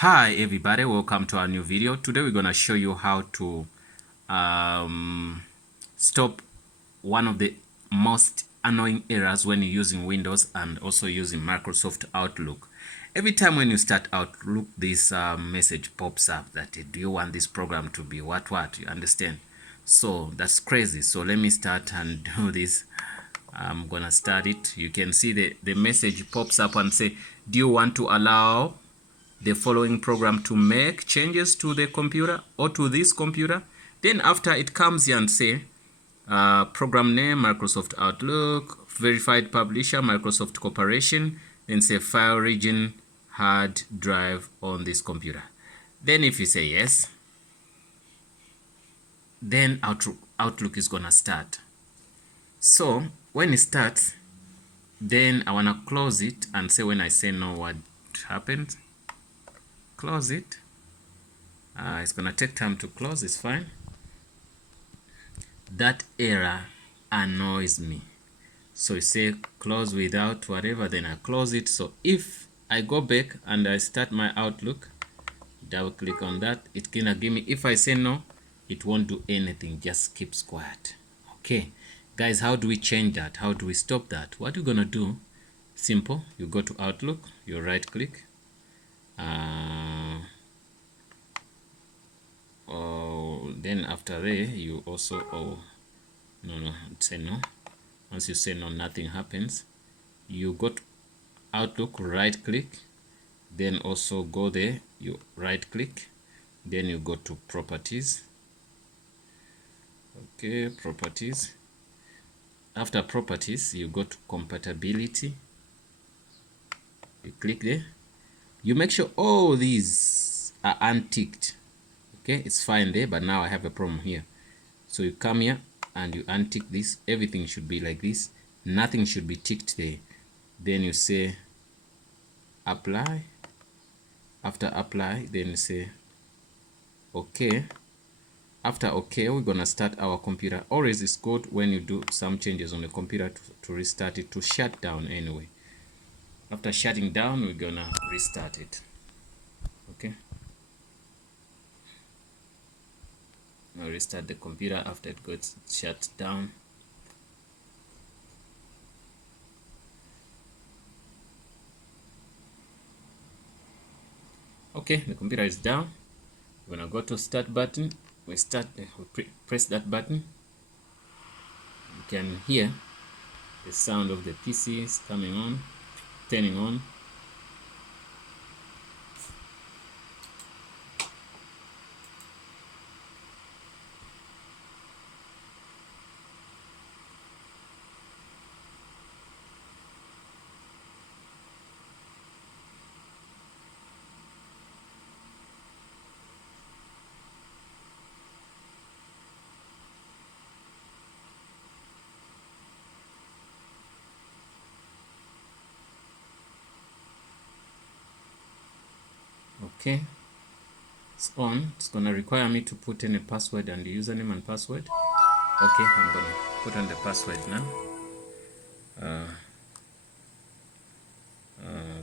Hi everybody, welcome to our new video. Today we're going to show you how to stop one of the most annoying errors when you're using Windows and also using Microsoft Outlook. Every time when you start Outlook, this message pops up that do you want this program to be what, you understand? So that's crazy. So let me start and do this. I'm gonna start it. You can see the message pops up and say, do you want to allow the following program to make changes to the computer or to this computer? Then after it comes here and say program name Microsoft Outlook, verified publisher Microsoft Corporation, then say file region hard drive on this computer. Then if you say yes, then Outlook is gonna start. So when it starts, then I wanna close it and say when I say no, what happens? Close it. It's gonna take time to close, it's fine. That error annoys me. So you say close without whatever, then I close it. So if I go back and I start my Outlook, double click on that, it's gonna give me, if I say no, it won't do anything, just keeps quiet. Okay guys, how do we change that? How do we stop that? What you're gonna do, simple, you go to Outlook, you right click, then after there you also no, say no. Once you say no, nothing happens. You go to Outlook, right click, then also go there, you right click, then you go to properties. Okay, properties. After properties, you go to compatibility, you click there, you make sure all these are unticked. Okay, it's fine there, but now I have a problem here. So you come here and you untick this. Everything should be like this, nothing should be ticked there. Then you say apply. After apply, then you say okay. After okay, we're gonna start our computer. Always it's good when you do some changes on the computer to restart it, to shut down anyway. After shutting down, we're gonna restart it. Okay, now restart the computer after it gets shut down. Okay, the computer is down. We're gonna go to start button. We press that button. You can hear the sound of the PC is coming on, turning on. Okay, it's on. It's gonna require me to put in a password and the username and password. Okay, I'm gonna put on the password now.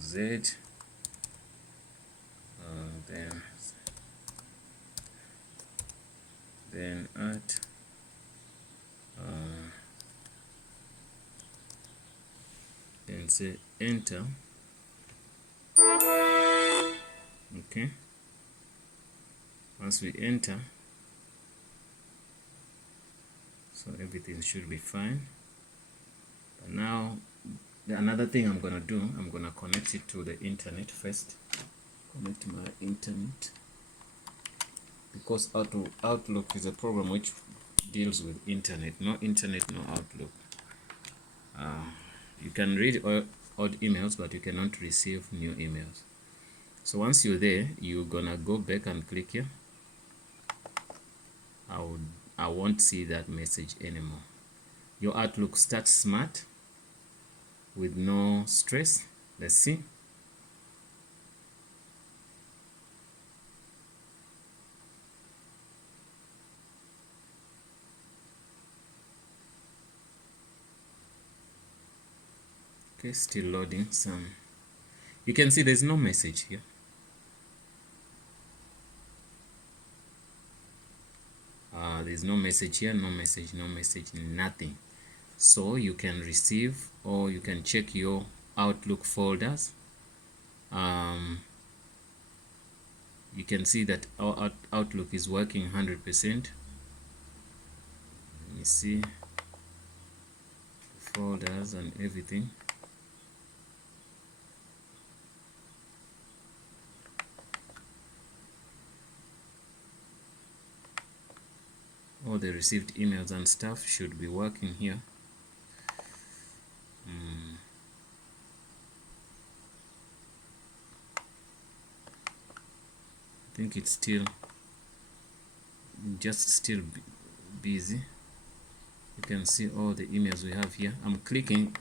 Z then at then say enter. Okay, once we enter, so everything should be fine. But now another thing I'm gonna do, I'm gonna connect it to the internet first. Connect my internet, because Outlook is a program which deals with internet. No internet, no Outlook. You can read old emails, but you cannot receive new emails. So once you're there, you're gonna go back and click here. I won't see that message anymore. Your Outlook starts smart with no stress. Let's see. Okay, still loading some. You can see there's no message here. There's no message here, no message, no message, nothing. So you can receive, or you can check your Outlook folders. You can see that our Outlook is working 100%. Let me see folders and everything. All the received emails and stuff should be working here. I think it's still busy. You can see all the emails we have here. I'm clicking.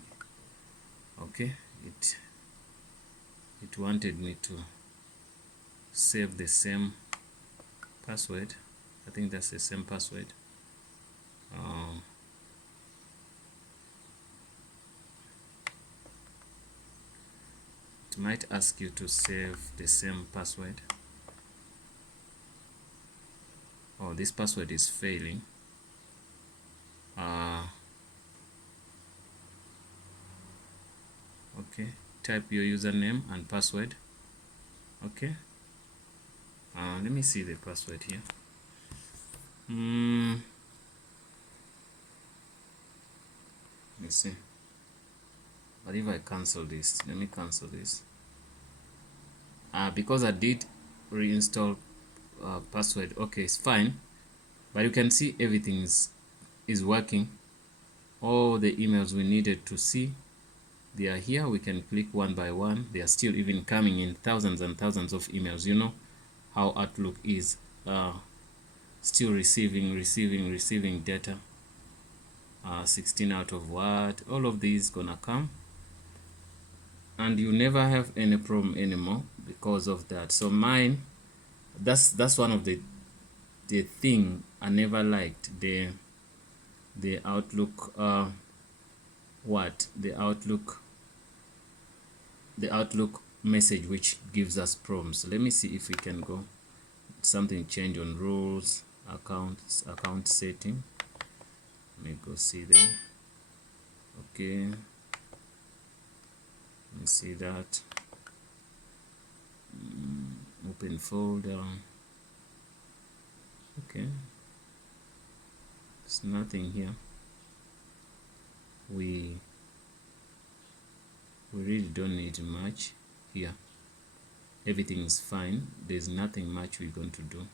Okay, it wanted me to save the same password. I think that's the same password. It might ask you to save the same password. Oh, this password is failing. Okay, type your username and password. Okay, let me see the password here. Let me see. But if I cancel this, let me cancel this. Because I did reinstall password. Okay, it's fine. But you can see everything is working. All the emails we needed to see, they are here. We can click one by one. They are still even coming in, thousands and thousands of emails. You know how Outlook is, still receiving data. 16 out of what, all of these gonna come, and you never have any problem anymore because of that. So mine, that's one of the thing I never liked, the Outlook, the Outlook message which gives us problems. So let me see if we can go something change on rules, account setting. Let me go see there. Okay, let me see that. Open folder. Okay, there's nothing here. We really don't need much here. Everything is fine. There's nothing much we're going to do.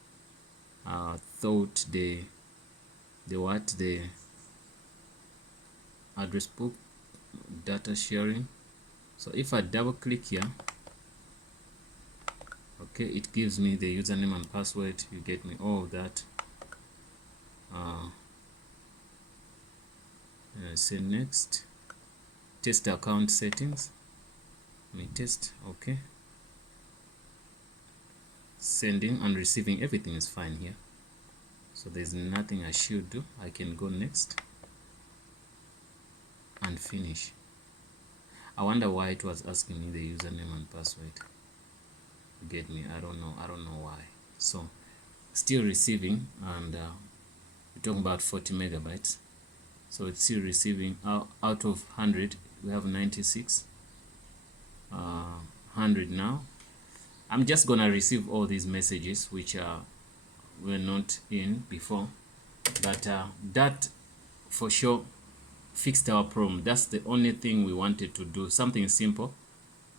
I thought the address book, data sharing. So if I double click here, okay, it gives me the username and password. You get me, all of that. Say next. Test account settings. Let me test. Okay, sending and receiving, everything is fine here. So there's nothing I should do. I can go next and finish. I wonder why it was asking me the username and password. Get me? I don't know why. So still receiving, and we're talking about 40 megabytes. So it's still receiving. Out of 100 we have 96. 100 now. I'm just gonna receive all these messages which were not in before, but that for sure fixed our problem. That's the only thing we wanted to do, something simple.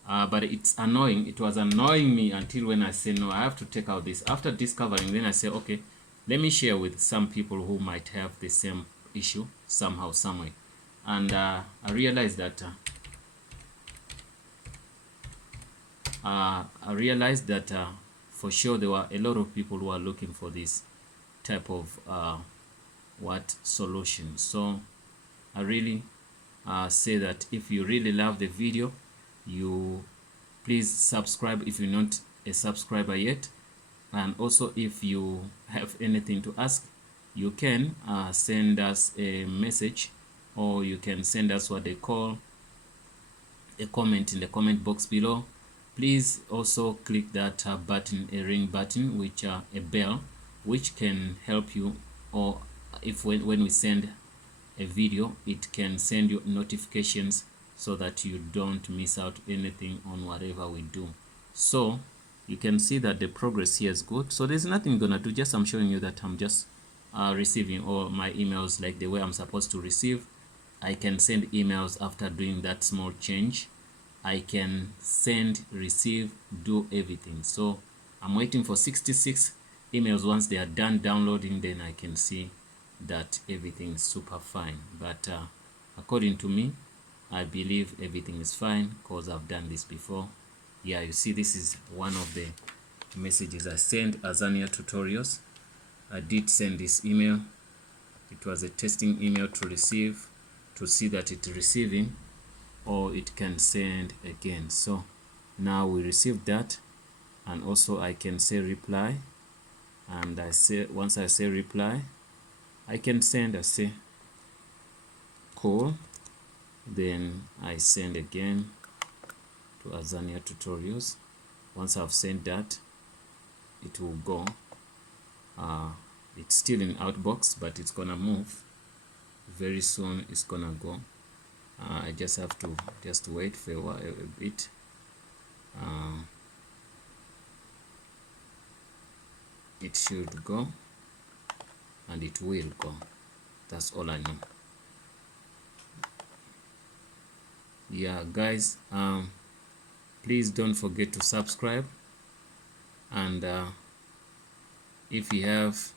But it's annoying. It was annoying me until when I say no, I have to take out this. After discovering, then I say, okay, let me share with some people who might have the same issue somehow, somewhere. And I realized that for sure there were a lot of people who are looking for this type of solution. So I really say that if you really love the video, you please subscribe if you're not a subscriber yet. And also, if you have anything to ask, you can send us a message, or you can send us what they call a comment in the comment box below. Please also click that button, a ring button, which a bell, which can help you or if when we send a video, it can send you notifications so that you don't miss out anything on whatever we do. So you can see that the progress here is good. So there's nothing gonna do, just I'm showing you that I'm just receiving all my emails like the way I'm supposed to receive. I can send emails after doing that small change. I can send, receive, do everything. So I'm waiting for 66 emails. Once they are done downloading, then I can see that everything is super fine. But according to me, I believe everything is fine because I've done this before. Yeah, you see, this is one of the messages I sent. Azania tutorials. I did send this email. It was a testing email to receive, to see that it's receiving, or it can send again. So now we received that, and also I can say reply, and I say, once I say reply, I can send. I say cool, then I send again to Azania tutorials. Once I've sent that, it will go. It's still in outbox, but it's gonna move very soon. It's gonna go. I just have to just wait for a bit. It should go, and it will go. That's all I know. Yeah, guys, please don't forget to subscribe, and if you have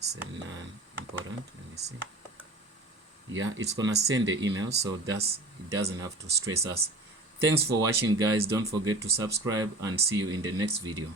send important, let me see. Yeah, it's gonna send the email, so it doesn't have to stress us. Thanks for watching, guys. Don't forget to subscribe, and see you in the next video.